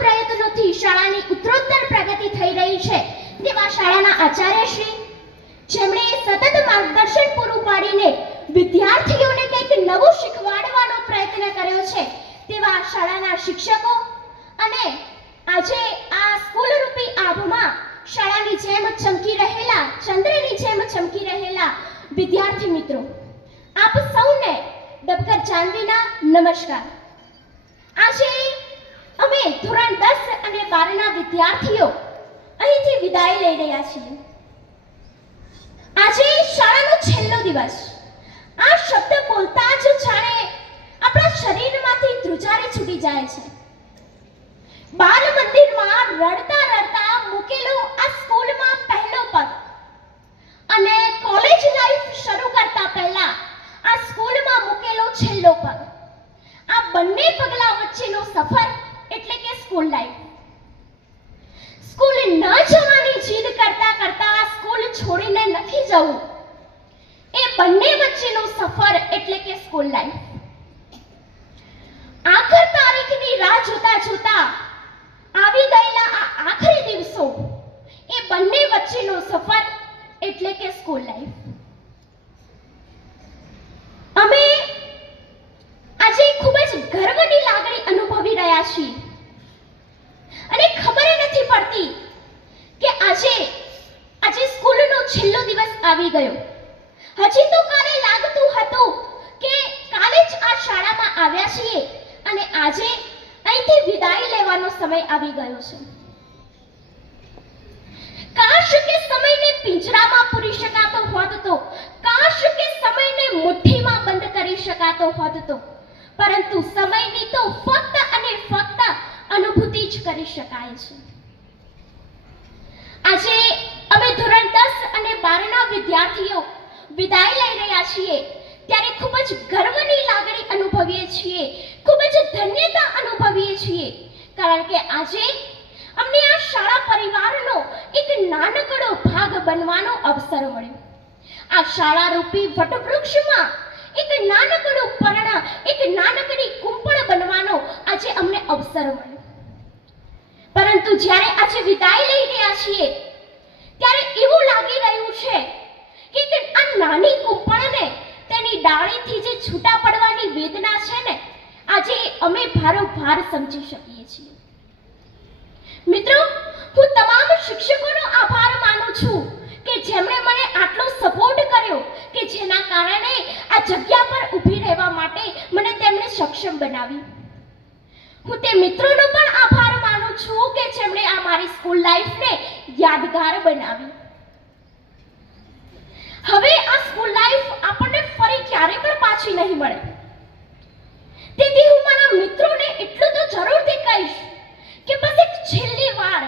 પ્રયત્નોથી શાળાની ઉત્તરોત્તર પ્રગતિ થઈ રહી છે તેવા શાળાના આચાર્યશ્રી, જેમણે સતત માર્ગદર્શન પૂરું પાડીને વિદ્યાર્થીઓને કંઈક નવું શીખવાડવાનો પ્રયત્ન કર્યો છે તેવા શાળાના શિક્ષકો અને આજે આ સ્કૂલ રૂપી આભમાં શાળાની જેમ ચમકી રહેલા, ચંદ્રની જેમ ચમકી રહેલા વિદ્યાર્થી મિત્રો, આપ સૌને ડબકર જાનવીના નમસ્કાર. આજે અમે ધોરણ 10 અને 12 ના વિદ્યાર્થીઓ અહીંથી વિદાય લઈ રહ્યા છીએ. આજે શાળાનો છેલ્લો દિવસ. આ શબ્દ બોલતા જ જાણે આપણા શરીરમાંથી ધ્રુજારી છૂટી જાય છે. બાલ મંદિરમાં રડતા રડતા મૂકેલો આ સ્કૂલમાં પહેલો પગ અને કોલેજ લાઈફ શરૂ કરતા પહેલા આ સ્કૂલમાં મૂકેલો છેલ્લો પગ, આ બંને પગલા વચ્ચેનો સફર એટલે કે સ્કૂલ લાઈફ. સ્કૂલ ન જવાની જીદ કરતા કરતા આ સ્કૂલ છોડીને નથી જવું, એ બંને વચ્ચેનો સફર એટલે કે સ્કૂલ લાઈફ. આખર તારીખની રાહ જોતા જોતા આવી ગયેલા આ આખરી દિવસો, એ બંને વચ્ચેનો સફર એટલે કે સ્કૂલ લાઈફ. અમે આજે ખૂબ જ ગર્વની લાગણી અનુભવી રહ્યા છીએ અને ખબર નથી પડતી કે આજે સ્કૂલનો છેલ્લો દિવસ આવી ગયો. હજી તો કાલે લાગતું હતું કે કાલે જ આ શાળામાં આવ્યા છીએ અને આજે અહીંથી વિદાય લેવાનો સમય આવી ગયો છે. કાશ કે સમયને પિંજરામાં પૂરી શકાતો હોત તો, કાશ કે સમયને મુઠ્ઠીમાં બંધ કરી શકાતો હોત તો, પરંતુ સમયની તો ફક્ત અને ફક્ત અનુભૂતિ જ કરી શકાય છે. આજે અમે ધોરણ 10 અને 12 ના વિદ્યાર્થીઓ વિદાય લઈ રહ્યા છીએ ત્યારે ખૂબ જ ગર્વની લાગણી અનુભવીએ છીએ, ખૂબ જ ધન્યતા અનુભવીએ છીએ, કારણ કે આજે અમને આ શાળા પરિવારનો એક નાનકડો ભાગ બનવાનો અવસર મળ્યો. આ શાળા રૂપી વટવૃક્ષમાં એક નાનકડું પર્ણ, એક નાનકડી કુંપળ બનવાનો આજે અમને અવસર મળ્યો. પરંતુ જ્યારે આજે વિદાય લઈ રહ્યા છીએ ત્યારે એવું લાગી રહ્યું છે કે આ નાની કુંપળને તેની ડાળીથી જે છૂટા પડવાની વેદના છે ને, આજે અમે ભારોભાર સમજી શકીએ છીએ. મિત્રો, હું તમામ શિક્ષકોનો આભાર માનું છું કે જેમણે મને આટલો સપોર્ટ કર્યો, કે જેના કારણે આ જગ્યા પર ઊભી રહેવા માટે મને તેમણે સક્ષમ બનાવી. હું તે મિત્રોનો પણ આભાર માનું છું કે જેમણે આ મારી સ્કૂલ લાઈફને યાદગાર બનાવી. હવે આ સ્કૂલ લાઈફ આપણને ફરી ક્યારે પણ પાછી નહીં મળે. તેથી હું મારા મિત્રોને એટલું તો જરૂરથી કહીશ કે બસ એક છેલ્લી વાર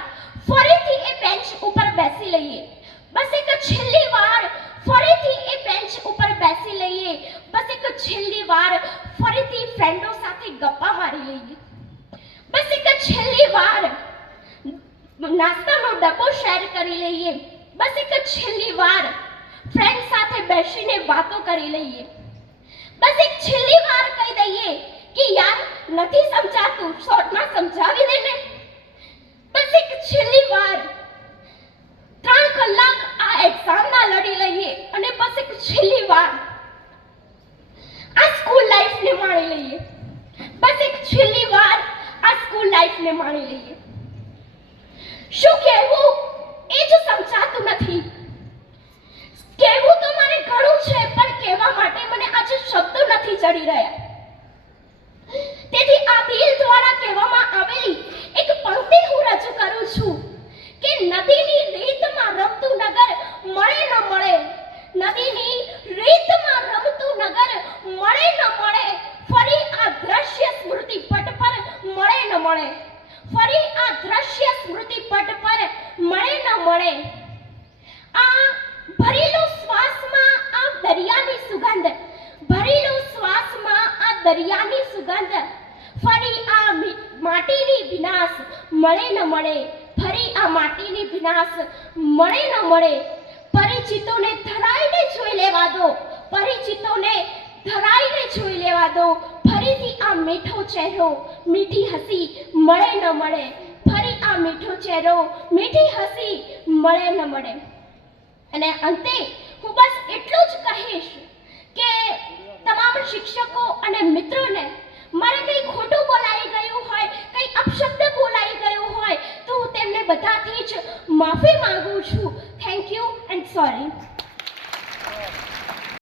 ફરીથી એ બેન્ચ ઉપર બેસી લઈએ, બસ એક છેલ્લી વાર ફરીથી એ બેન્ચ ઉપર બેસી લઈએ, બસ એક છેલ્લી વાર ફરીથી ફ્રેન્ડો સાથે ગપ્પા મારી લઈએ, બસ એક છેલ્લી વાર નાસ્તાનો ડબ્બો શેર કરી લઈએ, બસ એક છેલ્લી વાર ફ્રેન્ડ સાથે બેસીને વાતો કરી લઈએ, બસ એક છેલ્લી વાર કહી દઈએ કે યાર નથી સમજાતું, શોર્ટમાં સમજાવી દે ને. બસ એક છેલ્લી વાર 3 કલાક આ એક્ઝામના લડી લઈએ અને બસ એક છેલ્લી વાર આ સ્કૂલ લાઈફને માણી લઈએ, બસ એક છેલ્લી વાર આ સ્કૂલ લાઈફને માણી લઈએ. શું કહેવું એ જ સમજાતું નથી. કહેવું તો મારે ઘણું છે, પણ કહેવા માટે મને આજે શબ્દો નથી ચડી રહ્યા. તેથી આ દિલ દ્વારા કહેવામાં આવેલી એક પંક્તિ હું રજૂ કરું છું કે નદીની રીતમાં રમતું નગર મળે ન મળે, નદીની રીતમાં રમતું નગર મળે ન મળે, ફરી આ દ્રશ્ય સ્મૃતિ પટ પર મળે ન મળે, ફરી આ દ્રશ્ય સ્મૃતિ પટ પર મળે ન મળે. આ ભરેલો શ્વાસમાં આ દરિયાની સુગંધ, ભરેલો શ્વાસમાં આ દરિયાની સુગંધ, ફરી આ માટીની વિનાશ મળે ન મળે, ફરી આ માટીની વિનાશ મળે ન મળે. પરિચિતોને ધરાઈને જોઈ લેવા દો, પરિચિતોને ધરાઈને જોઈ લેવા દો, ફરી ફરીથી આ મીઠો ચહેરો મીઠી હસી મળે ન મળે, ફરી આ મીઠો ચહેરો મીઠી હસી મળે ન મળે. અને અંતે હું બસ એટલું જ કહીશ કે તમામ શિક્ષકો અને મિત્રોને મારે કંઈ ખોટું બોલાઈ ગયું હોય, કંઈ અપશબ્દ બોલાઈ ગયું હોય તો હું તેમને બધાથી જ માફી માંગુ છું. Thank you and sorry.